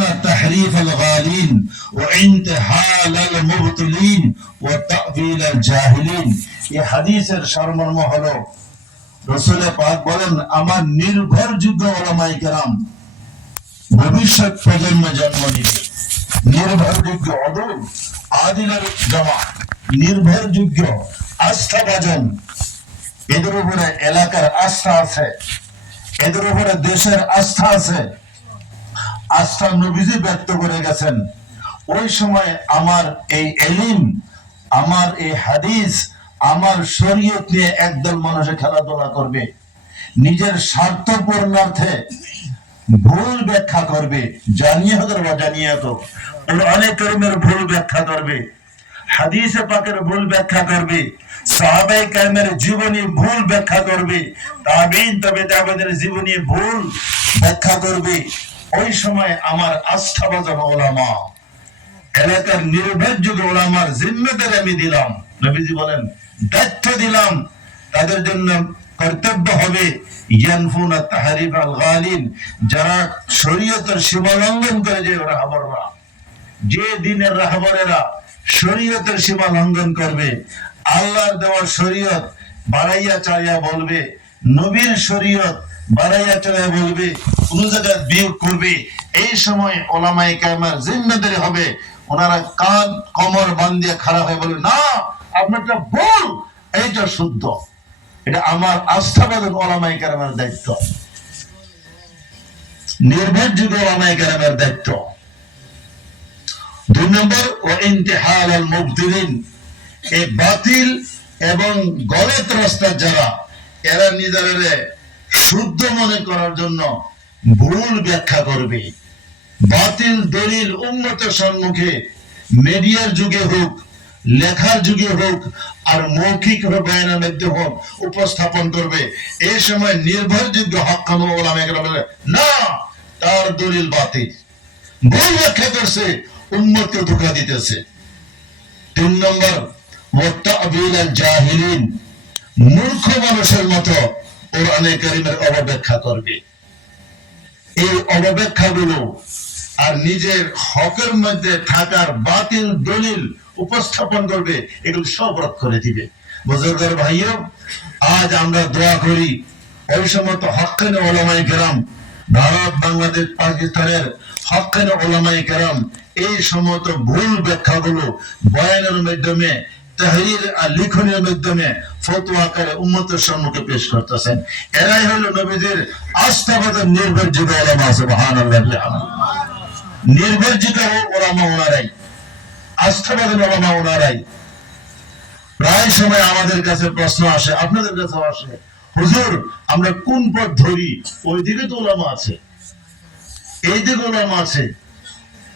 تحريف الغالين وانتحال المبطلين وتأويل الجاهلين। এই হাদিসের সারমর্ম হলো রাসূল পাক বলেন, আমার নির্ভরযোগ্য উলামায়ে কেরাম ভবিষ্যৎ প্রজন্মে জন্ম নিবে। নির্ভরযোগ্য অদল আদিলের জামা, নির্ভরযোগ্য আস্থাভাজন, এদের উপরে এলাকার আস্থা আছে, এদের উপরে দেশের আস্থা আছে। আস্থা নবীজি ব্যক্ত করে গেছেন। ওই সময় আমার এই ইলম, আমার এই হাদিস, আমার শরীয়ত নিয়ে একদল মানুষে খেলাধুলা করবে, নিজের স্বার্থ পূর্ণার্থে ভুল ব্যাখ্যা করবে, জানিয়ে হোক বা জানিয়ে হোক, অনেক রকমের ভুল ব্যাখ্যা করবে, হাদিসে পাকের ভুল ব্যাখ্যা করবে, সাহাবায়ে কেরামের জীবনী ভুল ব্যাখ্যা করবে, তাবেঈন তবে তাবেঈনের জীবনী ভুল ব্যাখ্যা করবে। ওই সময় আমার আস্থাভাজন উলামা, এলাকার নির্ভরযোগ্য উলামার জিম্মেদারি আমি দিলাম। নবীজি বলেন, দায়িত্ব দিলাম, তাদের জন্য কর্তব্য হবে ইয়ানফুনা তাহরিফ আল গালিন, যারা শরীয়তের সীমা লঙ্ঘন করে, যে রাহবররা, যে দিনের রাহবরেরা শরীয়তের সীমা লঙ্ঘন করবে, আল্লাহর দেওয়া শরীয়ত বাড়াইয়া চাড়িয়া বলবে, নবীর শরীয়ত বাড়াইয়া চাড়িয়া বলবে, কোন জায়গায় বিয়োগ করবে, এই সময় উলামায়ে কেরামের জিম্মেদারি হবে ওনারা কান কমর বাঁধিয়ে খাড়া হয়ে বলবে, না আপনারটা ভুল, এইটা শুদ্ধ। এটা আমার আস্থাভাজন উলামায়ে কেরামের দায়িত্ব, নির্ভরযোগ্য উলামায়ে কেরামের দায়িত্ব। 2 নম্বর, ইন্তিহাল আল মুবতিলিন, এই বাতিল এবং গলত রাস্তা যারা, এরা নিজেদের শুদ্ধ মনে করার জন্য ভুল ব্যাখ্যা করবে। বাতিল দলিল উম্মতের সম্মুখে মিডিয়ার যুগে হোক, লেখার যুগে হোক, আর মৌখিক বয়ানের মধ্যে হোক উপস্থাপন করবে। এই সময় নির্ভরযোগ্য হক্কানি উলামায়ে কেরাম বলে, না তার দলিল বাতিল, ভুল ব্যাখ্যা করছে, উম্মতকে ধোঁকা দিতেছে। 3 নম্বর, ওয়াতাবিল আল জাহিলিন, মূর্খ মানুষের মতো কোরআনে কারীমের অবব্যাখ্যা করবে। এই অবব্যাখ্যাগুলো আর নিজের হকের মধ্যে থাকার বাতিল দলিল উপস্থাপন করবে, এগুলো সব রদ করে দিবে। বুজুর্গের ভাইও, আজ আমরা দোয়া করি ওই সমস্ত হক্কানি উলামায়ে কেরাম, ভারত, বাংলাদেশ, পাকিস্তানের হক্কানি উলামায়ে কেরাম এই সমস্ত ভুল ব্যাখ্যাগুলো বয়ানের মাধ্যমে, তাহরীর আর লিখনের মাধ্যমে ফতোয়া করে উম্মতের সম্মুখে পেশ করতেছেন। এরাই হলো নবীজির আস্থাভাজন নির্ভরযোগ্য উলামা। সুবহানাল্লাহ, নির্ভরযোগ্য উলামা ওনারাই, আস্থাভাজন উলামা ওনারাই। প্রায় সময় আমাদের কাছে প্রশ্ন আসে, আপনাদের কাছে আসে, হুজুর আমরা কোন পথ ধরি? ওইদিকে তো উলামা আছে, এইদিকে উলামা আছে,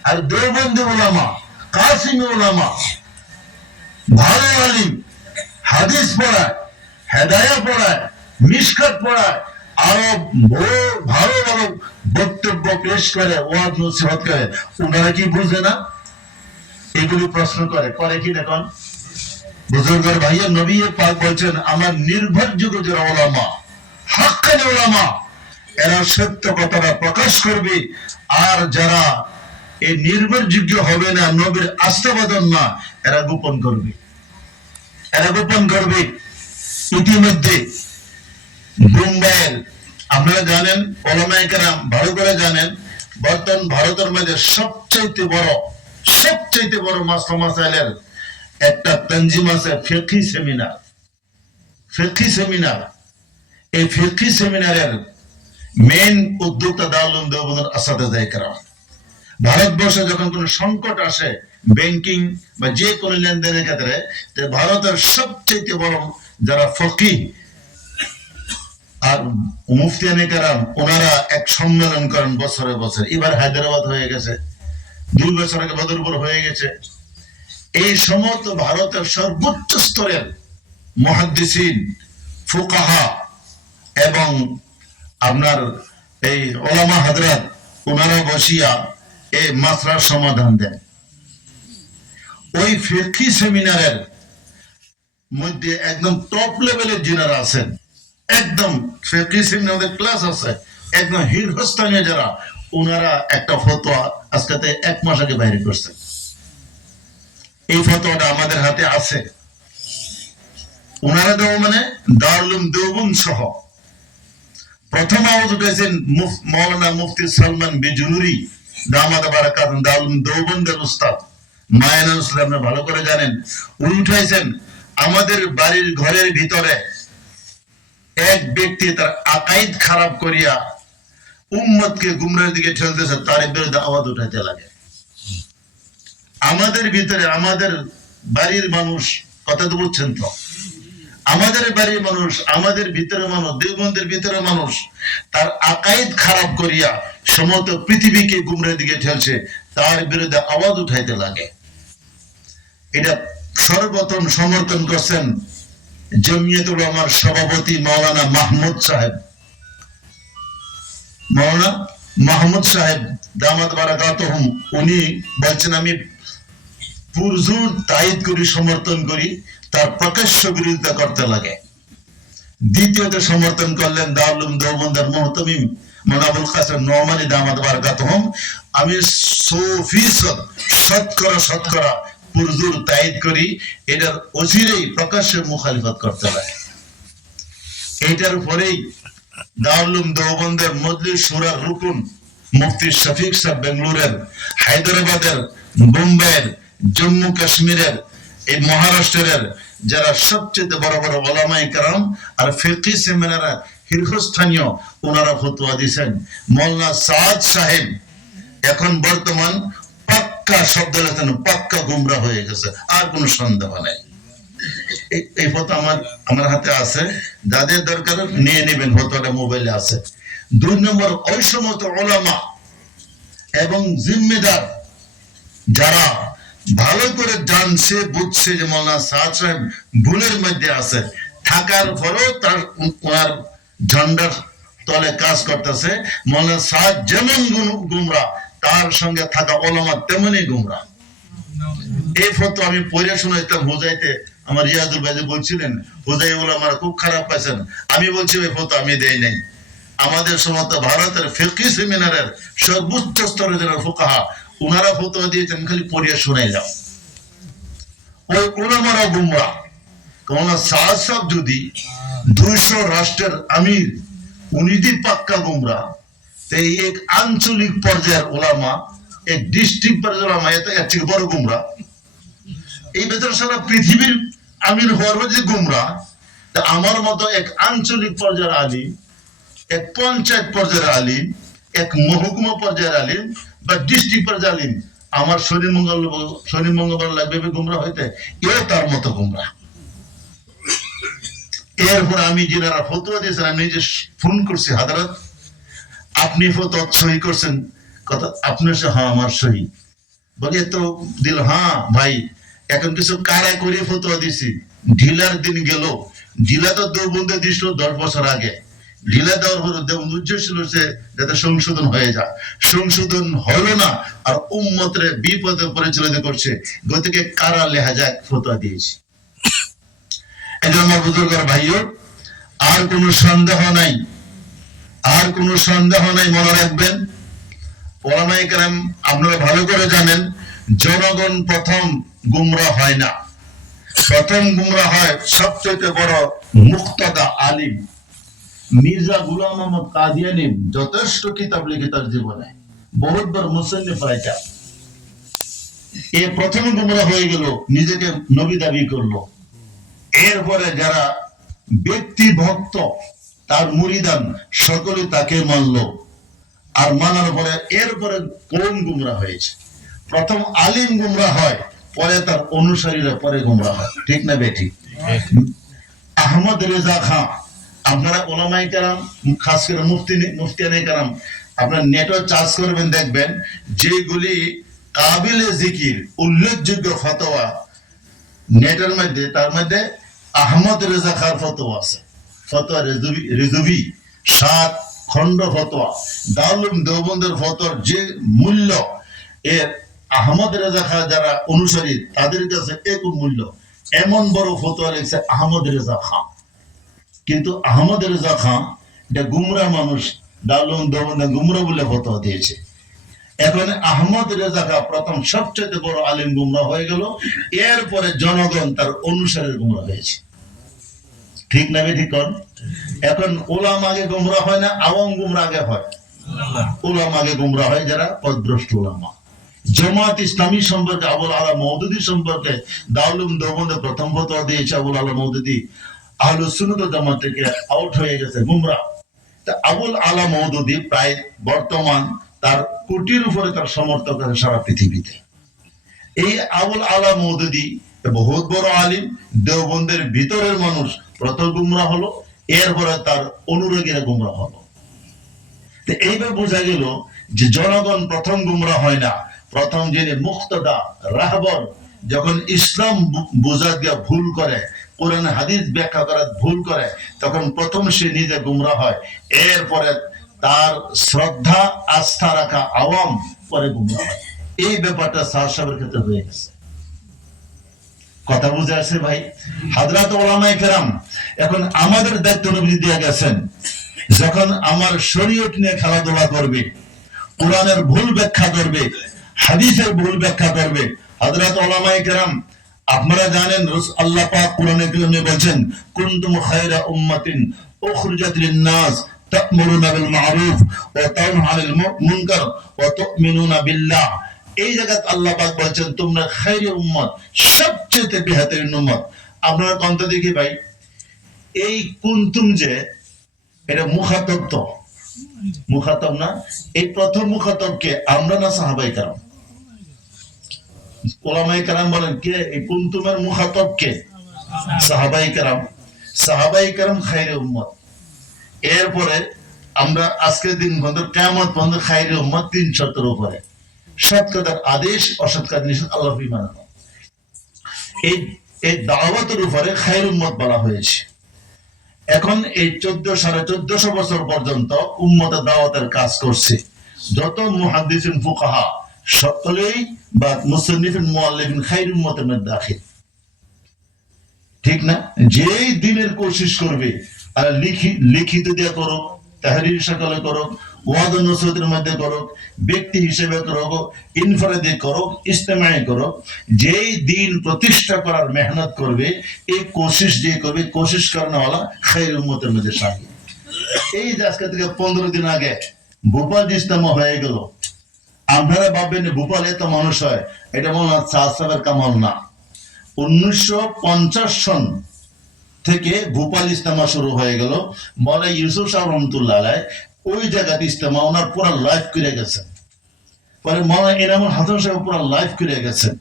আর দেওবন্দি উলামা, কাসিমি উলামা, ভালো আলিম, হাদিস পড়ায়, হেদায়া পড়ায়, মিশকাত পড়ায়, আরো ভালো ভালো বক্তব্য পেশ করে, ওয়াজ নসিহত করে, ওনারা কি বুঝে না? এগুলি প্রশ্ন করে কি না? কোন বুজুর্গের ভাইয়া, নবী পাক বলছেন, আমার নির্ভরযোগ্য যারা উলামা, হক্কানি উলামা, এরা সত্য কথাটা প্রকাশ করবে। আর যারা এই নির্ভরযোগ্য হবে না, নবীর আস্থাভাজন না, এরা গোপন করবে, এরা গোপন করবে। ইতিমধ্যে বোম্বাইয়ের, আপনারা জানেন, উলামায়ে কেরাম ভালো করে জানেন, বর্তমান ভারতের মধ্যে সবচেয়ে বড় মাসলা মাসাইলের একটা তানজিম আছে, ফিকহি সেমিনার। এই ফিকহি সেমিনারের মেইন উদ্যোক্তা দারুল উলুম দেওবন্দের আসাতিজা কেরাম। ভারতবর্ষে যখন কোন সংকট আসে, ব্যাংকিং বা যে কোনো লেনদেনের ক্ষেত্রে, ভারতের সবচেয়ে বড় যারা ফকিহ আর মুফতিয়ানে কেরাম, ওনারা এক সম্মেলন করেন বছরে বছর। এবার হায়দ্রাবাদ হয়ে গেছে, 2 বছর আগে বদরপুর হয়ে গেছে। এই সমস্ত ভারতের সর্বোচ্চ স্তরের মুহাদ্দিসিন, ফুকাহা এবং আপনার এই উলামা হযরত, ওনারা বসিয়া এই মাসলার সমাধান দেন। ওই ফিকহি সেমিনারের মধ্যে একদম টপ লেভেলের যিনারা আছেন, একদম ফিকহি সেমিনারের ক্লাস আছে, একদম শীর্ষস্থানীয় যারা, ওনারা একটা ফতোয়া আজকে 1 মাস আগে বাইরে করছেন। এই ফতোয়াটা আমাদের হাতে আছে। ওনারা দেওয়া মানে দারুল দেওবন্দ সহ প্রথম আওয়াজ উঠেছেন মৌলানা মুফতি সালমান বিজনুরি দামাত বারাকাত দারুল দেওবন্দের উস্তাদ মায়ানুল ইসলাম, ভালো করে জানেন। উনি উঠাইছেন আমাদের বাড়ির ঘরের ভিতরে এক ব্যক্তি তার আকাইদ খারাপ করিয়া উম্মতকে গুমরাহের দিকে ঠেলতেছে, তার বিরুদ্ধে আওয়াজ উঠাইতে লাগে। আমাদের ভিতরে আমাদের বাড়ির মানুষ, কথা তো বুঝছেন তো, আমাদের বাড়ির মানুষ, আমাদের ভিতরে মানুষ, দেওবন্দের ভিতরে মানুষ তার আকাইদ খারাপ করিয়া সমস্ত পৃথিবীকে গুমরাহের দিকে ঠেলছে, তার বিরুদ্ধে আওয়াজ উঠাইতে লাগে। এটা সর্বপ্রথম সমর্থন করছেন জমিয়তুল উলামার সভাপতি মাওলানা মাহমুদ সাহেব। মাওলানা মাহমুদ সাহেব দামাত বারাকাতুহুম, উনি বলছেন আমি পুরজোর তাইদ করি, সমর্থন করি, তার প্রকাশ্য বিরোধিতা করতে লাগে। দ্বিতীয়ত সমর্থন করলেন দারুল দেওবন্দের মুহতামিম মাওলানা আবুল কাসেম নোমানী দামাত বারাকাতুহুম। আমি 100% শতকরা পুরজোর তাইদ করি, এটার অচিরেই প্রকাশ্যে মুখালিফত করতে লাগে। এইটার পরেই দারুল দেওবন্দের মজলিস শুরার রুকুন মুফতি শফিক সাহেব বেঙ্গালুরের, হায়দ্রাবাদের, বোম্বের, জম্মু কাশ্মীরের, এই মহারাষ্ট্রের যারা সবচেয়ে বড় বড় ওলামায়ে কেরাম আর ফিকহি সেমিনারে শীর্ষস্থানীয়, ওনারা ফতোয়া দিয়েছেন। মাওলানা সাদ সাহেব এখন বর্তমান পাক্কা শব্দ লেখেন, পাক্কা গুমরা হয়ে গেছে, আর কোনো সন্দেহ নাই। এই ফতোয়া আমার হাতে আছে, যাদের দরকার নিয়ে নেবেন, ফতোয়াটা মোবাইলে আছে। 2 নম্বর, ওই সমস্ত ওলামা এবং জিম্মেদার যারা ভালো করে জানছে বুঝছে যে মাওলানা সাদ সাহেব ভুলের মধ্যে আছে, থাকার পরেও তার ওনার ঝান্ডার তলে কাজ করতেছে। মাওলানা সাদ যেমন গুমরা, তার সঙ্গে থাকা ওলামা তেমনই গুমরা। এই ফতোয়া আমি পড়ে শোনাইতাম হুজাইতে, আমার রিয়াজুল ভাই বলছিলেন হুজাই ওলামারা খুব খারাপ পাইছেন। আমি বলছি ওই ফতোয়া আমি দেই নাই। আমাদের সমস্ত ভারতের ফিকহি সেমিনারের সর্বোচ্চ স্তরের যারা ফুকাহা, ওনারা ফতোয়া দিয়েছেন, খালি পড়িয়ে শোনাইলাম। ওই ওলামারা গুমরা। মাওলানা সাদ সাহেব যদি 200 রাষ্ট্রের আমির, উনি যদি পাক্কা গুমরা, তাই এক আঞ্চলিক পর্যায়ের ওলামা, এক ডিস্ট্রিক্ট পর্যায়ের ওলামা, এত এর থেকে বড় গুমরা। এই ভেতরে সারা পৃথিবীর আমির হওয়ার যে গুমরা, তা আমার মতো এক আঞ্চলিক পর্যায়ের আলিম, এক পঞ্চায়েত পর্যায়ের আলিম, এক মহকুমা পর্যায়ের আলিম বা ডিস্ট্রিক্ট পর্যায়ের আলিম, আমার শরীর মঙ্গল লাগবে গুমরা হইতে, এও তার মতো গুমরা। এরপর আমি যারা ফতোয়া দিয়েছেন, আমি নিজে ফোন করছি, হাজরাত আপনি ফতোয়া সহি করছেন, কথা আপনার সে, হ্যাঁ আমার সহি। বলে তো দিল, হ্যাঁ ভাই এখন কিছু কারা করে ফতোয়া দিছি। ঢিলার দিন গেল, ঢিলা তো দেওবন্দে দিছিল 10 বছর আগে। ঢিলা দেওয়ার পর দেওবন্দ উদ্দেশ্য ছিল যাতে সংশোধন হয়ে যায়, সংশোধন হলো না, আর উম্মতের বিপদে পরিচালিত করছে, গতিকে কারা লেহাজা ফতোয়া দিয়েছি। আমার বুজুর্গের ভাইও, আর কোন সন্দেহ নাই, আর কোন সন্দেহ নাই, মনে রাখবেন। ওলামায়ে কেরাম আপনারা ভালো করে জানেন, জনগণ প্রথম গুমরা হয় না। প্রথম গুমরা হয় সবচেয়ে বড় মুক্তাদা আলিম মির্জা গুলাম আহমদ কাদিয়ানী। যথেষ্ট কিতাব লিখে তার জীবনে, বহুতবার মুসন্নিফ রাইটা। এ প্রথম গুমরা হয়ে গেল, নিজেকে নবী দাবি করলো। এরপরে যারা ব্যক্তি ভক্ত, তার মুরিদান, সকলে তাকে মানলো। আর মানার পরে এরপরে কোন গুমরা হয়েছে? প্রথম আলিম গুমরা হয়, পরে তার অনুসারীরা পরে গুমরা হয়, ঠিক না বেঠিক? আহমদ রেজা খান, আপনারা ওলামায়ে কেরাম, খাস করে মুফতিয়ানে কেরাম, আপনার নেটও চার্জ করবেন, দেখবেন যেগুলি কাবিলে জিকির উল্লেখযোগ্য ফতোয়া নেটের মধ্যে, তার মধ্যে আহমদ রেজা খার ফতোয়া আছে। ফতোয়া রেজুবি 7 খণ্ড ফতোয়া, দারুল দেওবন্দের ফতোয়ার যে মূল্য, এর আহমদ রেজা খান যারা অনুসারী তাদের কাছে এক মূল্য। এমন বড় ফতোয়া লিখছে আহমদ রেজা খান। কিন্তু আহমদ রেজা খান এটা গুমরা মানুষ, দারুল দেওবন্দের গুমরা বলে ফতোয়া দিয়েছে। এখন আহমদ রেজা খা প্রথম সবচেয়ে বড় আলিম গুমরা হয়ে গেল, এরপরে জনগণ তার অনুসারীর গুমরা হয়েছে। ঠিক না ঠিক কর? এখন ওলাম আগে গুমরা হয় না, আওয়াম গুমরা আগে হয়? ওলাম আগে গুমরা হয়, যারা পথভ্রষ্ট ওলামা। জামাত ইসলামী সম্পর্কে আবুল আলা মওদুদী সম্পর্কে দারুল দেওবন্দে প্রথম ফতোয়া দিয়েছে আবুল আলা মওদুদী, আহলুস সুন্নাত ওয়াল জামাত থেকে আউট হয়ে গেছে, গুমরা। তা আবুল আলা মওদুদী প্রায় বর্তমান তার কোটির উপরে তার সমর্থক আছে সারা পৃথিবীতে। এই আবুল আলা মওদুদী বহুত বড় আলিম, দেওবন্দের ভিতরের মানুষ প্রথম গুমরা হলো, এরপরে তার অনুরাগীরা গুমরা হলো। তো এইবার বোঝা গেল যে জনগণ প্রথম গুমরা হয় না, প্রথম যিনি মুক্তদা রাহবর যখন ইসলাম বোঝা দিয়া ভুল করে, কোরআন হাদিস ব্যাখ্যা করা ভুল করে, তখন প্রথম সে নিজে গুমরা হয়, এরপরে তার শ্রদ্ধা আস্থা রাখা আওয়াম পরে গুমরা হয়। এই ব্যাপারটা স্যার সাহেবের ক্ষেত্রে হয়ে গেছে। কথা বুঝে আসছে ভাই? হাজরাত ওলামায়ে কেরাম এখন আমাদের দায়িত্ব নবী দিয়ে গেছেন, যখন আমার শরীয়ত নিয়ে খেলাধুলা করবে, কোরআনের ভুল ব্যাখ্যা করবে, হাদিসের ভুল ব্যাখ্যা করবে, হযরত উলামায়ে কেরাম আপনারা জানেন আল্লাহ পাক কোরআনে কারিমে বলেন কুনতুম খায়রা উম্মাতিন উখরিজাত লিন-নাস তা'মুরুনা বিল মা'রুফ ওয়া তানহাউনা আনিল মুনকার ওয়া তু'মিনুনা বিল্লাহ। এই জায়গায় আল্লাহ পাক বলেন তোমরা খায়রে উম্মত, সবচেয়ে বেহতরিন উম্মত। আপনারা কোনটা দেখি ভাই, এই কুনতুম যে এটা মুখাতব, তো মুখাতব না? এই প্রথম মুখাতব কে, আমরা না সাহাবায়ে কেরাম? উলামায়ে কেরাম বলেন কে এই কুনতুমের মুখাতব কে? সাহাবায়ে কেরাম। সাহাবায়ে কেরাম খায়রে উম্মত। এরপরে আমরা আজকের দিন পর্যন্ত কিয়ামত পর্যন্ত খায়রে উম্মত 3 শর্তের উপরে: সৎ কাজের আদেশ, অসৎ কাজ নিষেধ, আল্লাহর বিধান। এই দাওয়াতের উপরে খায়রে উম্মত বলা হয়েছে। এখন এই 1400 বছর পর্যন্ত উম্মতের দাওয়াতের কাজ করছে যত মুহাদ্দিসিন ফুকাহা, সকলেই বা মুসান্নিফিন মুআল্লিফিন খায়রুল উম্মতের মধ্যে দাখিল। ঠিক না? যেই দিনের কোশিশ করবে, আর লিখিত দিয়ে করো, তাহরির সকালে করো, ওয়াজ ও নসিহতের মধ্যে করো, ব্যক্তি হিসেবে করো, ইনফারাদে করো, ইজতিমাই করো, যেই দিন প্রতিষ্ঠা করার মেহনত করবে, এই কোশিশ যে করবে, কোশিশ করানোওয়ালা খায়রুল উম্মতের মধ্যে শামিল। এই যে আজকে থেকে 15 দিন আগে ভোপাল ইজতেমা হয়ে গেল, আপনারা ভাববেন ভোপাল এত মানুষ হয়, এটা মৌলানা সাদ সাহেবের কামাল না। 1950 সন থেকে ভোপাল ইজতেমা শুরু হয়ে গেল। মৌলানা ইউসুফ সাহেব রহমতুল্লাহ আলাইহি ওই জায়গাতে ইজতেমা ওনার পুরো লাইফ করে গেছেন। পরে মৌলানা ইনামুল হাসান সাহেব পুরো লাইফ করে গেছেন।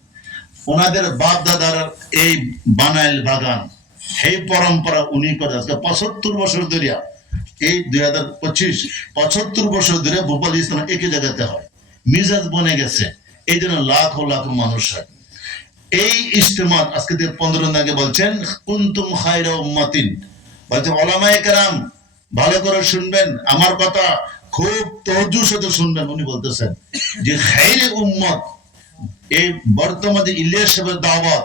ওনাদের বাপ দাদার এই বানাইল বাগান, এই পরম্পরা উনি করে আজকে 75 বছর ধরে, এই 2025 75 বছর ধরে ভোপাল ইজতেমা একই জায়গাতে হয়। মিজাজ বনে গেছে, এই জন্য লাখো লাখো মানুষ হয়। এই ইজতেমা আজকে 15 দিন আগে বলছেন কুনতুম খায়রা উম্মাতিন, বলছেন উলামায়ে কেরাম ভালো করে শুনবেন, আমার কথা খুব তওজ্জুর সাথে শুনবেন। উনি বলতেছেন যে খায়রে উম্মত, এই বর্তমানে ইলিয়াস সাহেবের দাওয়াত,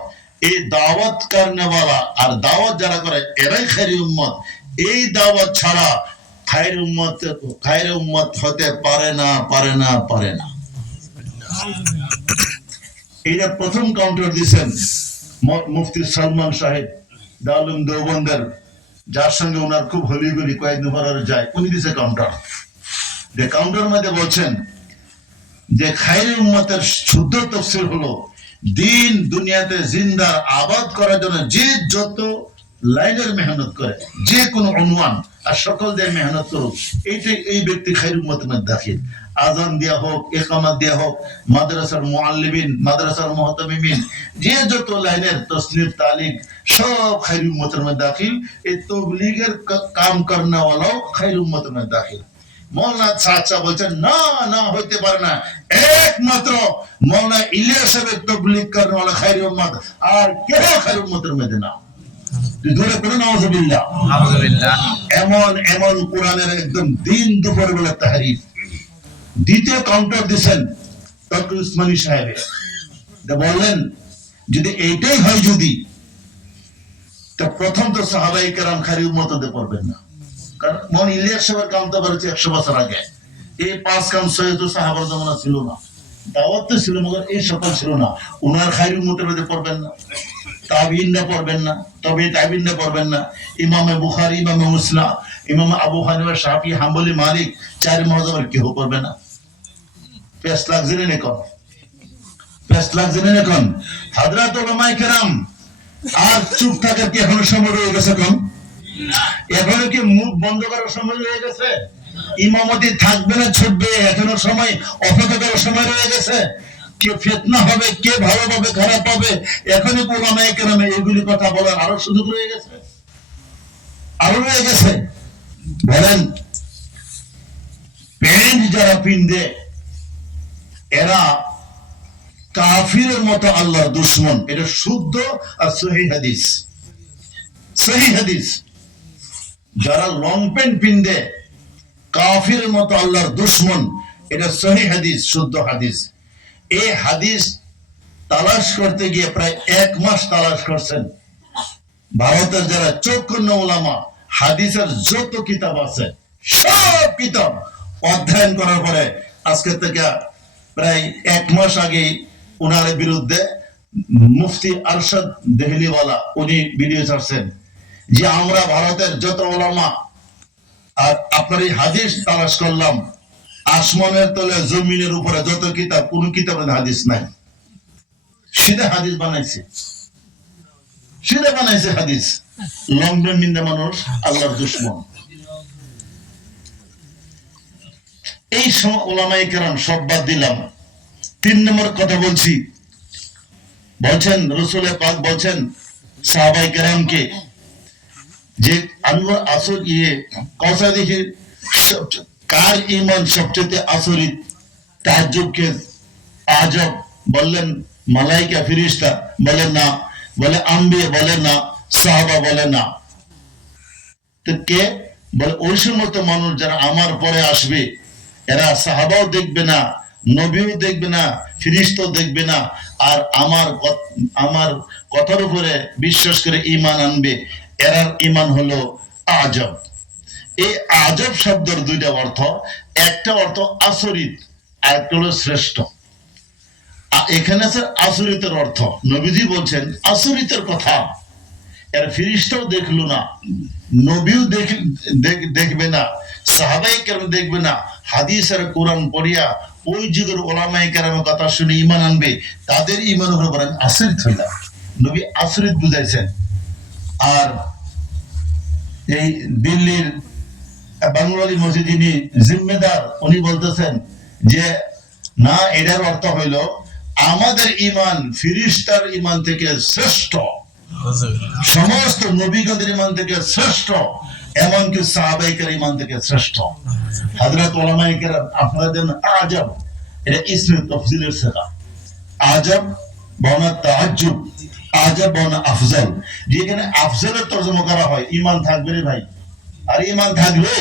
এই দাওয়াত করনেওয়ালা আর দাওয়াত যারা করে এরাই খায়রে উম্মত। এই দাওয়াত ছাড়া খায়রে উম্মত হতে পারে না, পারে না, পারে না। এইটা প্রথম কাউন্টার দিয়েছেন মুফতি সালমান সাহেব দারুল দেওবন্দের, যার সঙ্গে ওনার খুব হলিগলি কয়েকদিন পরে যায়, উনি দিয়েছে কাউন্টার। যে কাউন্টার মধ্যে বলছেন যে খায়রে উম্মতের শুদ্ধ তাফসীর হলো দিন দুনিয়াতে জিন্দার আবাদ করার জন্য যে যত লাইনের মেহনত করে, যে কোনো অনুমান আর সকল দিয়ে মেহনত করুক, এইটাই এই ব্যক্তি খায়রুল উম্মতের মধ্যে দাখিল। আজান দেয়া হোক, ইকামত দেয়া হোক, মাদ্রাসার মুআল্লিমিন, মাদ্রাসার মুহতামিমিন, যে যত লাইনের তাসনিফ তালিক সব খায়রুল উম্মতের মধ্যে দাখিল। এই তাবলীগের কাম করনেওয়ালাও খায়রুল উম্মতের মধ্যে দাখিল। মৌলানা চাচা বলছেন না, না হইতে পারে না, একমাত্র মৌলানা ইলিয়াস সাহেবের তাবলীগ করনেওয়ালা খায়রুল উম্মত, আর কেউ খায়রুল উম্মতের মধ্যে না। ধরে পড়ে নাউযুবিল্লাহ। এমন এমন কোরআনের একদম দিন দুপুর বেলা তাহরিফ। দ্বিতীয় কাউন্টার দিচ্ছেন তকি উসমানী সাহেবের, বললেন যদি এইটাই হয়, যদি তা প্রথম তো সাহাবায়ে কেরাম খায়রুল উম্মত হতে পারবেন না। কারণ মৌলানা ইলিয়াস সাহেবের কাম তো করেছে 100 বছর আগে, এই 5 কাম সহিত সাহাবার জামানা ছিল না, দাওয়াত তো ছিল, মগর এই সকল ছিল না। উনার খায়রুল মুতাবাদে পড়বেন না, তাবিইনরা পড়বেন না, তবে তাবিইনরা পড়বেন না, ইমামে বুখারী, ইমামে মুসলিম, ইমাম আবু হানিফা, শাফি, হাম্বলি, মালিক, চার মাযহাবের কেউ পড়বে না। পেশ লাগছে না কোন, পেশ লাগছে না কোন হযরত উলামায়ে কেরাম আর চুপ থাকার কি এখনো সময় রয়ে গেছে কোন? এখনো কি মুখ বন্ধ করার সময় রয়ে গেছে? ইমামতি থাকবে না ছুটবে, এখনো সময়, অপেক্ষা করার সময় রয়ে গেছে। কে ফিতনা হবে, কে ভালো পাবে, খারাপ পাবে, এখনই উলামায়ে কেরামে এগুলি কথা বলার আরো সুযোগ রয়ে গেছে, আরো রয়ে গেছে। বলেন, প্যান্ট যারা পিনবে এরা কাফিরের মতো আল্লাহর দুশমন। এটা শুদ্ধ আর সহিহ হাদিস, সহিহ হাদিস। যারা লং প্যান্ট পিনবে কাফিরের মতো আল্লাহর দুশমন, এটা সহিহ হাদিস, শুদ্ধ হাদিস। এই হাদিস তালাশ করতে গিয়ে প্রায় 1 মাস তালাশ করছেন ভারতের যারা চৌকন্ন উলামা। হাদিসের যত কিতাব আছে সব কিতাব অধ্যয়ন করার পরে আজকে থেকে প্রায় 1 মাস আগে উনার বিরুদ্ধে মুফতি আরশাদ দেহলিওয়ালা উনি ভিডিও ছাড়ছেন যে আমরা ভারতের যত উলামা আর আপনার এই হাদিস তালাশ করলাম, আসমানের তলে জমিনের উপরে যত কিতাব, কোন কিতাবের হাদিস নাই। সিধা হাদিস বানাইছে, সিধা বানাইছে হাদিস। লন্ডন নিন্দা মানুষ আল্লাহর দুশমন। এই সময় উলামায়ে কেরাম সব বাদ দিলাম। 3 নম্বর কথা বলছি, বলছেন রাসূল পাক বলছেন সাহাবায়ে কেরামকে যে আনওয়ার আসর কৌসা দেখে কার ঈমান সবচেয়ে আসরিত, তাজ্জুব কে আজব, বললেন মালাইকা ফেরেশতা, বলেন না, বলে আম্বিয়া, বলেন না, সাহাবা, বলেন না। তো কে বলে ওই সমস্ত মানুষ যারা আমার পরে আসবে, এরা সাহাবাও দেখবে না, নবীও দেখবে না, ফেরেশতাও দেখবে না, আর আমার কথার উপরে বিশ্বাস করে ঈমান আনবে, এরার ঈমান হলো আজব। এই আজব শব্দের 2টা অর্থ, একটা অর্থ আসরিত, আর একটা হলো শ্রেষ্ঠ। এখানে আছে আসরিতের অর্থ। নবীজি বলছেন আসরিতের কথা, এর ফেরেশতাও দেখলো না, নবীও দেখবে না, সাহাবায়ে কেরাম দেখবে না। হাদিস আর কোরআন পড়িয়া ওই যুগের উলামায়ে কেরামের কথা শুনে ঈমান আনবে, তাদের ঈমানের উপর বলেন আসরিত হইলা। নবী আসরিত বুঝাইছেন। আর এই দিল্লির বাংলালি মসজিদ যিনি জিম্মেদার, উনি বলতেছেন যে না, এটার অর্থ হইল আমাদের ঈমান ফেরেশতার ঈমান থেকে শ্রেষ্ঠ, সমস্ত নবীগণের ঈমান থেকে শ্রেষ্ঠ, এমনকি সাহাবায়ে কেরামের ঈমান থেকে শ্রেষ্ঠ। হযরত উলামায়ে কেরাম আপনারা দেন আজব, এটা ইসমে তাফজিলের সিগা। আজব বনা তাআজ্জুব, আজব বনা আফজল। যেখানে আফজলের তরজমা করা হয় ঈমান থাকবে রে ভাই। আর ঈমান থাকবে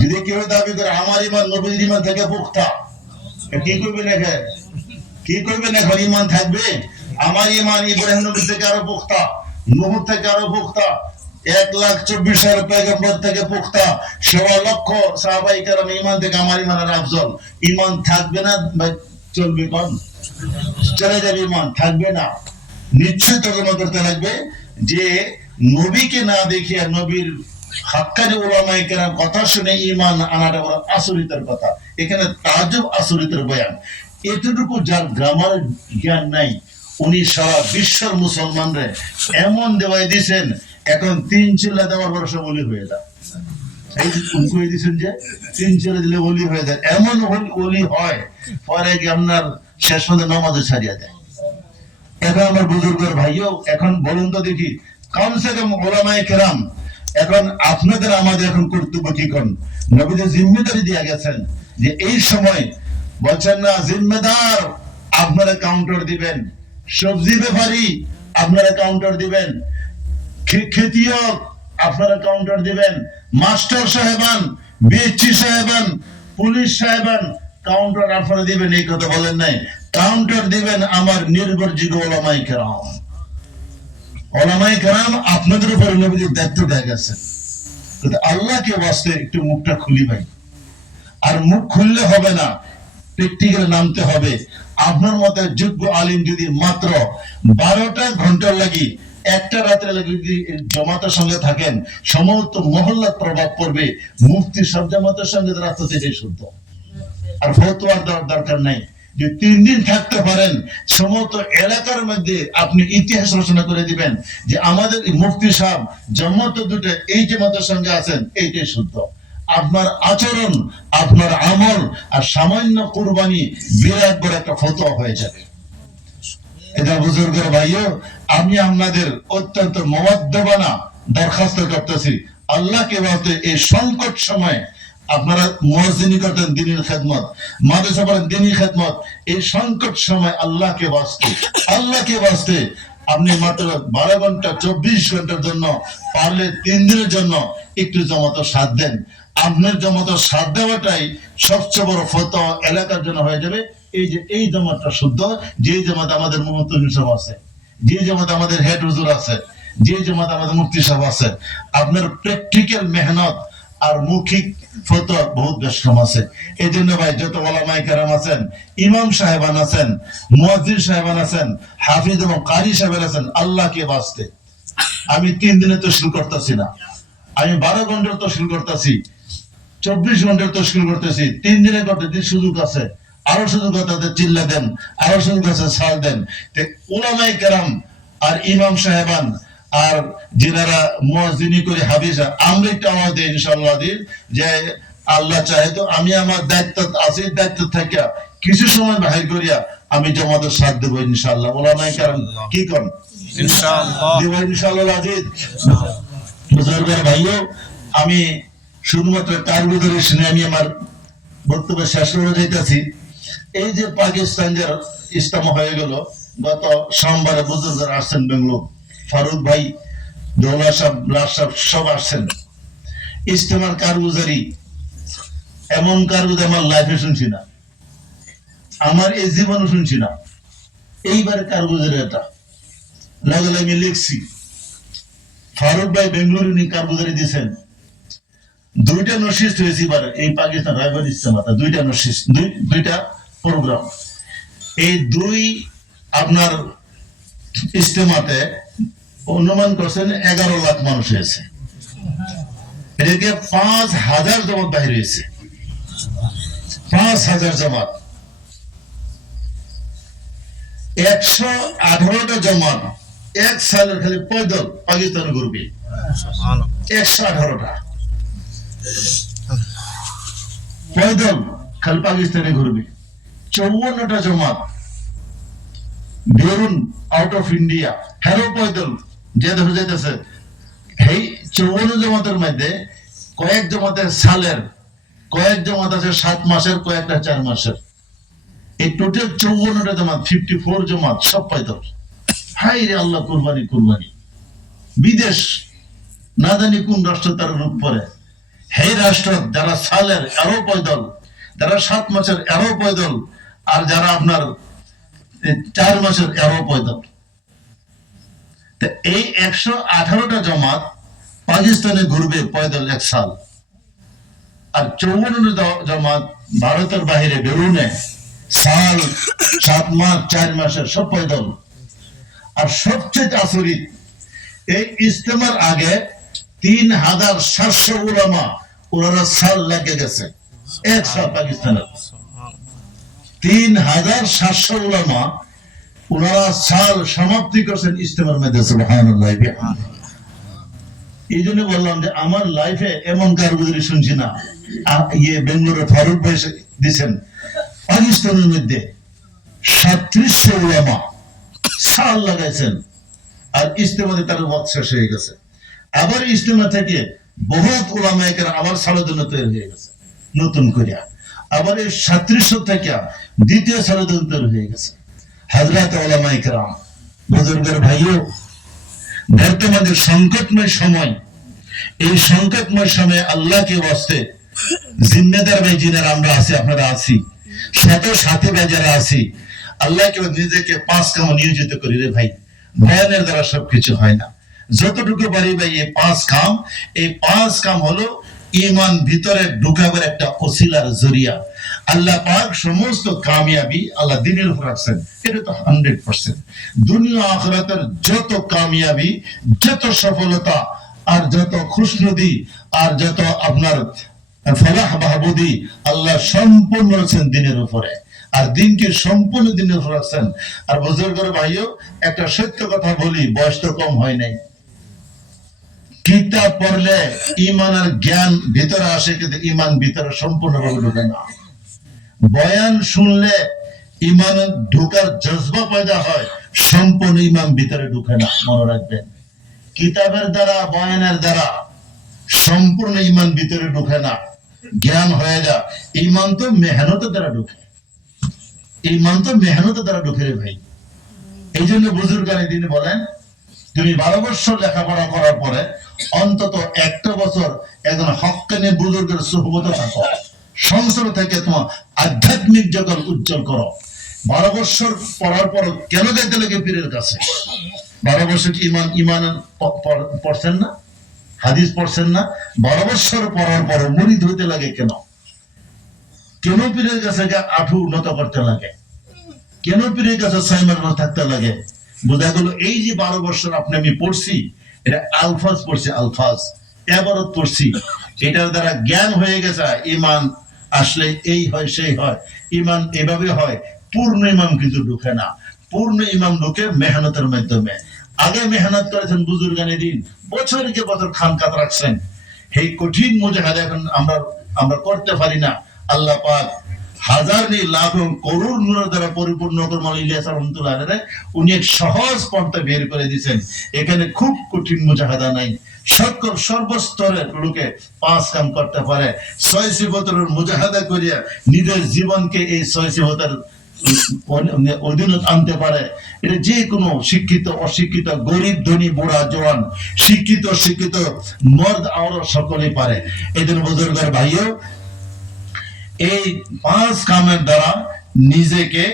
যদি কেউ দাবি করে আমার ঈমান নবীর ঈমান থেকে পুখতা, কি করবে না, কি করবে না? এখন ঈমান থাকবে আমার ঈমান ইব্রাহিম নবী থেকে আরো পুখতা, নূহ থেকে আরো পুখতা, 1,24,000 পয়গম্বর থেকে পুখতা, 1.25 লক্ষ সাহাবায়ে কেরাম ঈমান থেকে আমার ঈমান আর আফজল। ঈমান থাকবে না ভাই, চলবে কোন? চলে যাবে, ঈমান থাকবে না। নিশ্চয় তর্জমা করতে লাগবে যে নবীকে না দেখিয়া নবীর হাক্কানি উলামায়ে কেরাম কথা শুনে ঈমান আনাটা বড় আসরিতের কথা। এখানে তাজ্জুব আসরিতের বয়ান। এতটুকু যার গ্রামারের জ্ঞান নাই, উনি সারা বিশ্বের মুসলমানরে এমন দেওয়াই দিয়েছেন, এখন 3 চিল্লা দেওয়ার বড় সব ওলি হয়ে যায়। এই কই দিয়েছেন যে 3 চিল্লা দিলে ওলি হয়ে যায়, এমন ওলি হয় পরে কি আপনার শেষ পর্যন্ত নামাজে ছাড়িয়ে দেয়। এখন আমার বুজুর্গের ভাইও এখন বলুন তো দেখি, কমসে কম উলামায়ে কেরাম এখন আপনাদের আমাদের এখন কর্তব্য কি করেন? নবীজি জিম্মেদারি দিয়ে গেছেন যে এই সময় বলছেন না জিম্মেদার আপনারা কাউন্টার দিবেন, সবজি ব্যাপারী আপনারা কাউন্টার দিবেন, খেতিয়ক আপনারা কাউন্টার দিবেন, মাস্টার সাহেবান, বিএসসি সাহেবান, পুলিশ সাহেবান কাউন্টার আপনারা দিবেন। এই কথা বলেন নাই, কাউন্টার দিবেন আমার নির্ভরযোগ্য উলামায়ে কেরাম। উলামায়ে কেরাম আপনাদের উপর নবীজির দায়িত্ব দেয়া গেছে। আল্লাহকে ওয়াস্তে একটু মুখটা খুলি ভাই, আর মুখ খুললে হবে না, প্র্যাকটিক্যালে নামতে হবে। আপনার মতে যোগ্য আলিম যদি মাত্র 12টা ঘন্টার লাগি একটা রাতের লাগি যদি জামাতের সঙ্গে থাকেন, সমস্ত মহল্লার প্রভাব পড়বে। মুফতি সব জামাতের সঙ্গে রাস্তা থেকে শুদ্ধ, আর ফতোয়ার দেওয়ার দরকার নাই। যে 3 দিন থাকতে পারেন, সমস্ত এলাকার মধ্যে আপনি ইতিহাস রচনা করে দিবেন যে আমাদের মুফতি সাহেব জামাত দুটো এই জামাতের সঙ্গে আছেন, এইটাই শুদ্ধ। আপনার আচরণ, আপনার আমল আর সামান্য কুরবানি বিরাট বড় একটা ফতোয়া হয়ে যাবে। এটা বুজুর্গের ভাইও, আমি আপনাদের অত্যন্ত মওয়াদ্দাবানা দরখাস্ত করতেছি, আল্লাহকে বলতে এই সংকট সময় আপনারা মুয়াজ্জিনি করতেন দ্বীনের খেদমত, মাদ্রাসা পড়েন দ্বীনি খেদমত, এই সংকট সময় আল্লাহকে বাঁচতে আপনি মাত্র 12 ঘন্টা 24 ঘন্টার জন্য পারলে 3 দিনের জন্য একটু জমাত সাথ দেন। আপনার জমাত সাথ দেওয়াটাই সবচেয়ে বড় ফতোয়া এলাকার জন্য হয়ে যাবে। এই যে এই জামাতটা শুদ্ধ, যে জামাত আমাদের মুফতি সাহেব আছে, যে জামাত আমাদের হেড হুজুর আছে, যে জামাত আমাদের মুফতি সাহেব আছে, আপনার প্র্যাকটিক্যাল মেহনত আর মৌখিক ফতোয়া বহুত বেশ কম আছে। এই জন্য ভাই যত ওলামায়ে কেরাম আছেন, ইমাম সাহেবান আছেন, মুয়াজ্জিন সাহেবান আছেন, হাফিজ এবং কারি সাহেব আছেন, আল্লাহকে বাঁচতে আমি 3 দিনে তো শুরু করতেছি না, আমি 12 ঘন্টার তো শুরু করতেছি, 24 ঘন্টার তো শুরু করতেছি, 3 দিনে করতে সুযোগ আছে, আরো সুযোগ আছে চিল্লা দেন, আরো সুযোগ আছে সাল দেন। ওলামায়ে কেরাম আর ইমাম সাহেবান আর যারা মুয়াজ্জিনি করে হাফিজা, আমরা একটা আওয়াজ দিই ইনশাআল্লাহ দিই যে আল্লাহ চাহে তো আমি আমার দায়িত্ব আছে, দায়িত্ব থেকে কিছু সময় বাহির করিয়া আমি জামাতের সাথ দেব ইনশাআল্লাহ। ওলামায়ে কেরাম কি করেন ইনশাআল্লাহ দেব ইনশাআল্লাহ আজিজ। বুজুর্গের ভাইও, আমি শুধুমাত্র কারগুজারি শুনে আমি আমার বক্তব্য শেষ করে যাইতেছি। এই যে পাকিস্তান যে ইজতেমা হয়ে গেল গত সোমবারে, বুজুর্গরা আসছেন বেঙ্গলোর, ফারুক ভাই, দৌলা সাহেব, লাট সাহেব সব আসছেন। ইজতেমার কারগুজারি, এমন কারগুজারি আমার লাইফে শুনছি না, আমার এই জীবনে শুনছি না। এইবারে কারগুজারি এটা লাগলে আমি লিখছি, ফারুক ভাই বেঙ্গলোর উনি কারগুজারি দিয়েছেন। 2টা নশিস্ট হয়েছে এবার এই পাকিস্তান রায়বাড়ি ইজতেমাতে, 2টা নশিস্ট, 2টা প্রোগ্রাম। এই 2 আপনার ইজতেমাতে অনুমান করছেন 11 লাখ মানুষ হয়েছে। এটাকে 5000 জামাত বাহির হয়েছে, 5000 জামাত, 118টা জামাত এক সালের খালি পয়দল পাকিস্তানে ঘুরবে, 118টা পয়দল খালি পাকিস্তানে ঘুরবে। 54টা জামাত বেরুন আউট অফ ইন্ডিয়া, হেরো পয়দল যে দেখা যাইতেছে। এই 54 জামাতের মধ্যে কয়েক জামাতের সালের, কয়েক জামাত আছে 7 মাসের, কয়েকটা 4 মাসের। এই টোটাল 54টা জামাত, 54 জামাত সব পয়দল। হাই রে আল্লাহ, কুরবানি কুরবানি। বিদেশ না জানি কোন রাষ্ট্র তার রূপ পরে, সেই রাষ্ট্র যারা সালের আরো পয়দল, যারা 7 মাসের আরো পয়দল, আর যারা আপনার 4 মাসের আরো পয়দল। এই 118টা জামাত পাকিস্তানে ঘুরবে পয়দল 1 সাল, আর 54টা জামাত ভারতের বাহিরে বেরুনে সাল 7 মাস 4 মাসের সব পয়দল। আর সবচেয়ে আচরিত, এই ইজতেমার আগে 3700 উলামা ওনারা সাল লেগে গেছে, 1 সাল পাকিস্তানের 3700 উলামা ওনারা সাল সমাপ্তি করছেন ইজতেমার মধ্যে। সুবহানাল্লাহ। এই জন্য বললাম যে আমার লাইফে এমন কারগুজারি শুনছি না। বেঙ্গলোরের ফারুক ভাই দিচ্ছেন পাকিস্তানের মধ্যে 3700 উলামা সাল লাগাইছেন, আর ইজতেমাতে তার ওয়াক্ত শেষ হয়ে গেছে। আবার ইজতেমা থেকে বহুত উলামায়ে কেরাম আবার সালের জন্য তৈরি হয়ে গেছে নতুন করে। আবার এই 3700 থেকে দ্বিতীয় সালের জন্য তৈরি হয়ে গেছে। হযরত উলামায়ে কেরাম, বুজুর্গের ভাইও, বর্তমানে সংকটময় সময়, এই সংকটময় সময়ে আল্লাহকে ওয়াস্তে জিম্মেদার ভাই যিনারা আমরা আছি, আপনারা আছি, শত সাথী ভাই যারা আছি, আল্লাহকে নিজেকে 5 কামে নিয়োজিত করি রে ভাই। বয়ানের দ্বারা সবকিছু হয় না। যতটুকু পারি ভাই এই 5 কাম, এই 5 কাম হলো ঈমান ভিতরে ঢুকাবার একটা ওসিলার জরিয়া। আল্লাহ পাক সমস্ত কামিয়াবি আল্লাহ দ্বীনের উপর রাখছেন, এটা তো 100%। দুনিয়া আখিরাতের যত কামিয়াবি, যত সফলতা, আর যত খুশনুদি, আর যত আপনার ফলাহ মাহবুদি, আল্লাহ সম্পূর্ণ রাখছেন দ্বীনের উপরে। আর দিনকে সম্পূর্ণ দিনের উপর রাখছেন। আর বুজুর্গের ভাইও একটা সত্য কথা বলি, বয়স তো কম হয় নাই। কিতাব পড়লে ঈমানের জ্ঞান ভিতরে আসে, কিন্তু ঈমান ভিতরে সম্পূর্ণভাবে ঢোকে না। বয়ান শুনলে ঈমানের ঢোকার জজবা পয়দা হয়, সম্পূর্ণ ঈমান ভিতরে ঢোকে না। মনে রাখবেন, কিতাবের দ্বারা, বয়ানের দ্বারা সম্পূর্ণ ঈমান ভিতরে ঢোকে না, জ্ঞান হয়ে যায়। ঈমান তো মেহনতের দ্বারা ঢোকে, ঈমান তো মেহনতের দ্বারা ঢোকে রে ভাই। এই জন্য বুজুর্গানি দিনে বলেন, তুমি 12 বছর লেখাপড়া করার পরে অন্তত একটা বছর একজন হক্কানি বুজুর্গের সুহবতে থাকো, সংসার থেকে তোমার আধ্যাত্মিক জগৎ উজ্জ্বল করো। 12 বছর পড়ার পর কেন যেতে লাগে পীরের কাছে? 12 বছর কি ইমান পড়ছেন না, হাদিস পড়ছেন না? 12 বছর পড়ার পর মুরিদ হইতে লাগে কেন? কেন পীরের কাছে আঠু উন্নত করতে লাগে? কেন পীরের কাছে 6 মাস থাকতে লাগে? বোঝা গেল এই যে 12 বছর আপনি আমি পড়ছি, এটা আলফাজ পড়ছি, আলফাজ এবারত পড়ছি, এটার দ্বারা জ্ঞান হয়ে গেছে। ঈমান আসলে এই হয় সেই হয়, ঈমান এভাবে হয়। পূর্ণ ঈমান কিন্তু ঢুকে না। পূর্ণ ঈমান ঢুকে মেহনতের মাধ্যমে। আগে মেহনত করেছেন বুজুর্গানি দিন, বছরকে বছর খানকাত রাখছেন। এই কঠিন মুজাহিদা এখন আমরা করতে পারি না। আল্লাহ পাক হাজার নেই লাখ করোড় নূরের দ্বারা পরিপূর্ণ করমাল ইলিয়াস রহমতুল্লাহ আলাইহি উনি এক সহজ পন্থা বের করে দিয়েছেন। এখানে খুব কঠিন মুজাহাদা নাই, সর্বস্তরের লোকে 5 কাম করতে পারে। 6 সিফতের মুজাহাদা করিয়া নিজের জীবনকে এই 6 সিফতের অধীনে আনতে পারে। এটা যে কোনো শিক্ষিত অশিক্ষিত, গরিব ধনী, বুড়া জওয়ান, শিক্ষিত অশিক্ষিত, মর্দ আওরত সকলেই পারে। এই জন্য বুজুর্গের ভাইও এই 5 কামের দ্বারা নিজেকে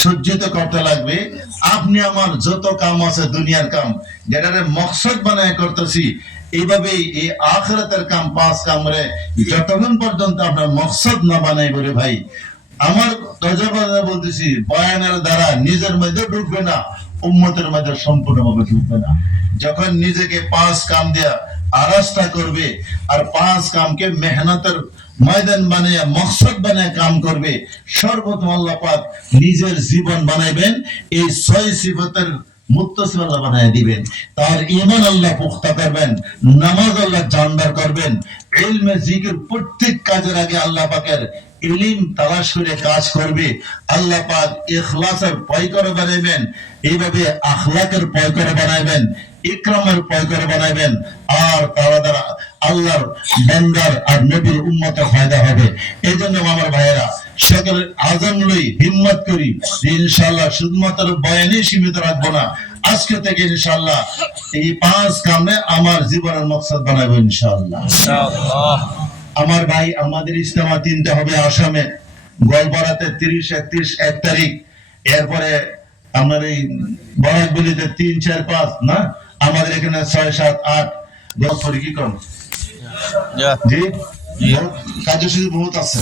সজ্জিত করতে লাগবে। আপনি আমার যত কাম আছে দুনিয়ার কাম, যেটারে মকসদ বানায় করতেছি, এইভাবেই এই আখিরাতের কাম 5 কামরে যতক্ষণ পর্যন্ত আপনার মকসদ না বানাই বলে ভাই, আমার তজরবা বলতেছি, বয়ানের দ্বারা নিজের মধ্যে ঢুকবে না, উম্মতের মধ্যে সম্পূর্ণভাবে ঢুকবে না। যখন নিজেকে 5 কাম দেয়া আরাস্তা করবে, আর 5 কামকে মেহনতের ময়দান বানিয়ে মকসদ বানিয়ে কাম করবে, সর্বপ্রথম আল্লাহ পাক নিজের জীবন বানাইবেন এই 6 সিফতের মুত্তাসিম আল্লাহ বানায় দিবেন। তার ঈমান আল্লাহ পুখতা করবেন, নামাজ আল্লাহ জানদার করবেন, ইলমে জিকির প্রত্যেক কাজের আগে আল্লাহ পাকের ইলম তালাশ করে কাজ করবে। আল্লাহ পাক ইখলাসের পয়কর বানাইবেন, এইভাবে আখলাকের পয়কর বানাইবেন, ইকরামের পয়কর বানাইবেন। আর তারা দ্বারা আল্লাহর বান্দার আর নবীর উম্মতের ফায়দা হবে। এই জন্য আমার ভাইয়েরা সকলের আজান লই হিম্মত করি, ইনশাআল্লাহ শুধুমাত্র বয়ানে সীমিত রাখবো না। আজকে থেকে ইনশাআল্লাহ এই 5 কামে আমার জীবনের মকসদ বানাবো ইনশাআল্লাহ। আমার ভাই, আমাদের ইজতেমা 3টা হবে আসামে, গোয়ালপাড়াতে 30, 31, 1 তারিখ। এরপরে আপনার এই বরাকবলিতে 3, 4, 5 না, আমাদের এখানে 6, 7, 8 বছর কি করেন জি কার্যসূচি বহুত আছে।